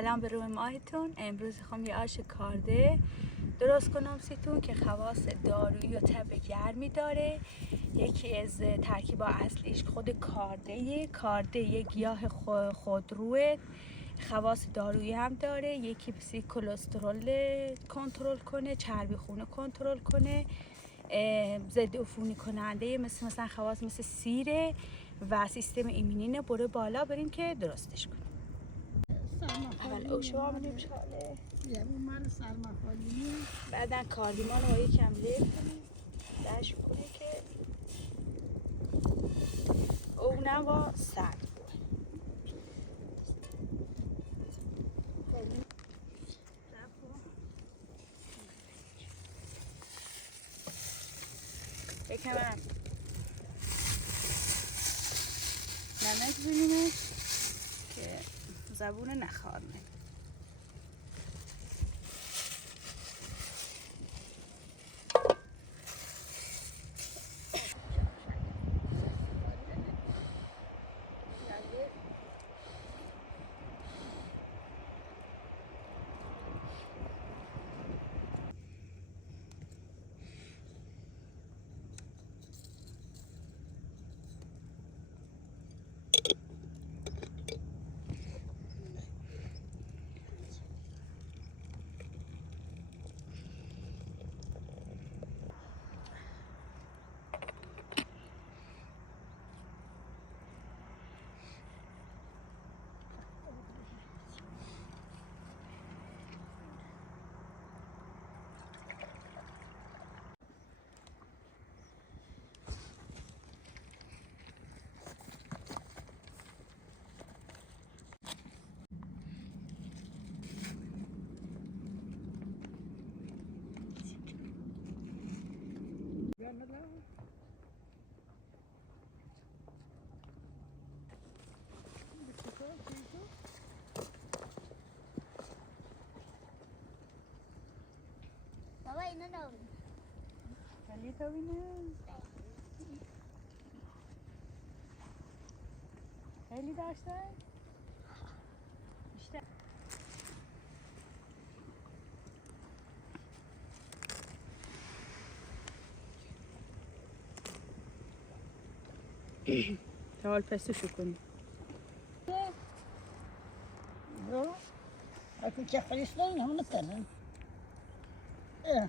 سلام به روی ماهتون. امروز میخوام یه آش کارده درست کنم سیتون که خواص دارویی و تب گرمی داره. یکی از ترکیبات اصلیش خود کارده یه گیاه خودروه، خواص دارویی هم داره. یکی بسی کلسترول کنترل کنه، چربی خون کنترل کنه، ضد عفونی کننده مثلا خواص مثل سیره و سیستم ایمنینه بره بالا. بریم که درستش کنیم. اول اوشو آمدیم شاله من سرماخوردی بعدن کاردیمان رو یکم لیف کنیم دشت کنه که اونم با سرد یکم هم نمک بینیمه که زبون نخوارنه. بابا اینو دارم خیلی تو بینه خیلی داشته بیشتر حال پستشو کنی اكو كفريسلين هم نترن ايه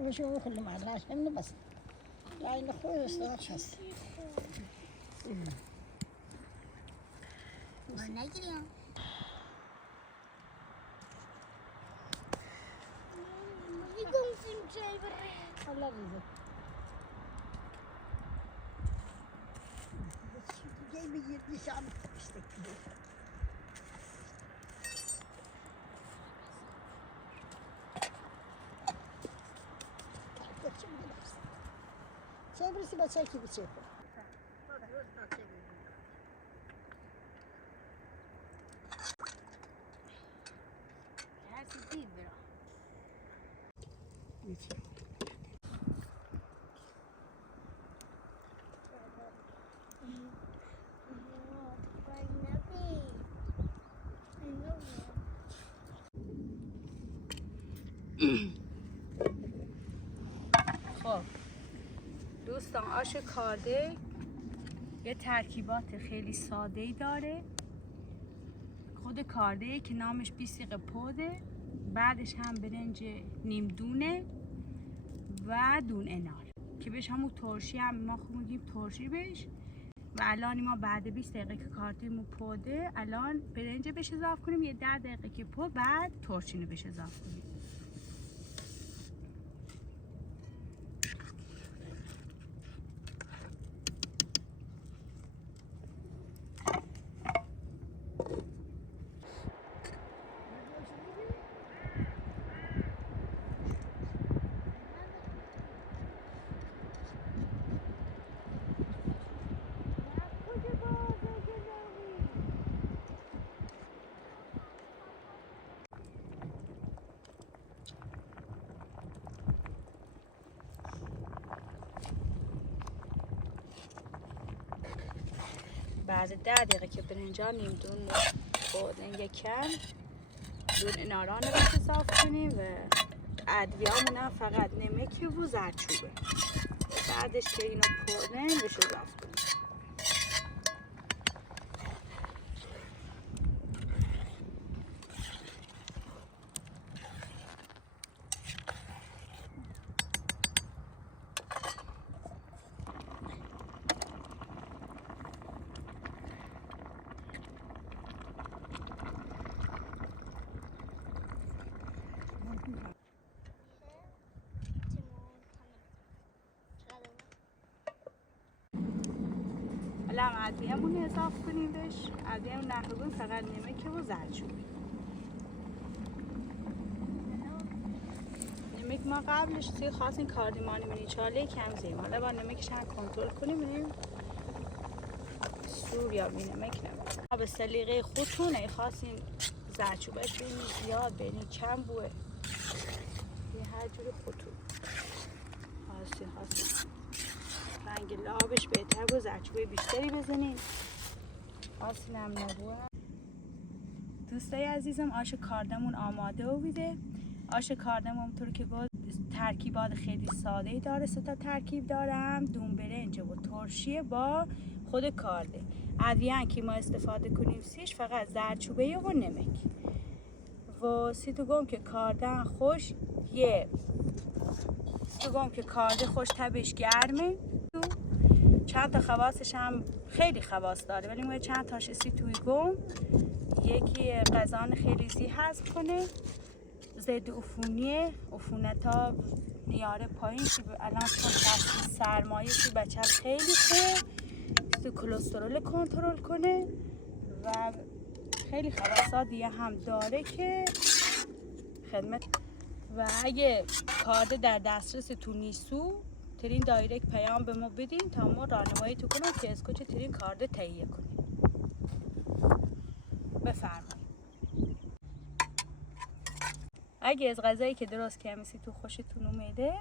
وشو كل ما علاش منه بس لا الاخوي استاذ حس ونجري يقوم في جاي بري الله يرزق جاي بيجي شعب اشتكي Şey birisi başka gibi şey yapıyor. her şey değil bir خب دوستان، آش کارده یه ترکیبات خیلی ساده ای داره. خود کارده که نامش بیسیق پوده، بعدش هم برنج نیم دونه و دون انار که بهش همون ترشی هم ما خوب میگیم ترشی بهش. و الان ما بعد 20 دقیقه که کارتیمون پوده، الان برنج بهش اضافه کنیم. یه 10 دقیقه که پو، بعد ترشینو بهش اضافه کنیم. بعد 10 دقیقه که برنجان نیم دون خوردن یکم دون ناران رو اضافه کنیم و ادویه‌مون هم فقط نمک و زردچوبه. بعدش که اینو پردن بهش اضافه کنیم. حالا هم ادویه‌مون اضافه کنیم بهش. ادویه‌مون نخوریم فقط نمک و زردچوبه. نمک ما قبلش توی خواستین کاردیمانی منی چاله کم زیم. حالا با نمکش هم کنترل کنیم ببینیم سور یا بی نمک نمید. به سلیقه خودتونه خواستین زردچوبهش بینی زیاد بینی کم بوه یه هر جور خودتون خواستین رنگ لابش بهتر بود زردچوبه بیشتری بزنین. خواستین هم نبوه. دوستای عزیزم آش کاردمون آماده و بیده. آش کاردمون همونطور که گفت ترکیبات خیلی ساده داره. 3 تا ترکیب دارم: دون برنج و ترشی با خود کارده. ادویه‌ای که ما استفاده کنیم سیش فقط زردچوبه و نمک و سیتوگم که کاردن خوش یه سیتوگم که کارده خوش تبش گرمه. چند تا خواصش هم خیلی خواص داره ولی ما چند تاش سیتوگم یکی قزان خیلی زی حذف کنه، ضد عفونیه، عفونتا نیاره پایین که الان چون فصل سرمایه که بچه خیلی خوبه، تو کلسترول کنترل کنه و خیلی خواصات دیگه هم داره که خدمت. و اگه کارد در دسترس تو نیستو ترین دایرکت پیام به ما بدین تا ما راهنمایی تو کنم که اسکوچ ترین کارد تهیه کنیم. بفرمایید. اگه از غذایی که درست کردین تو خوشتون اومده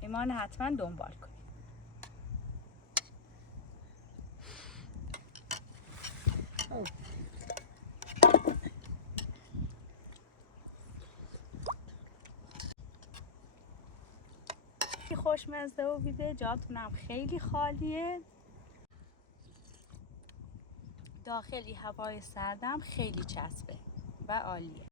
ایمان حتما دنبال کنید. خوشمزه و بیده جاتونم خیلی خالیه. داخلی هوای سردم خیلی چسبه و عالیه.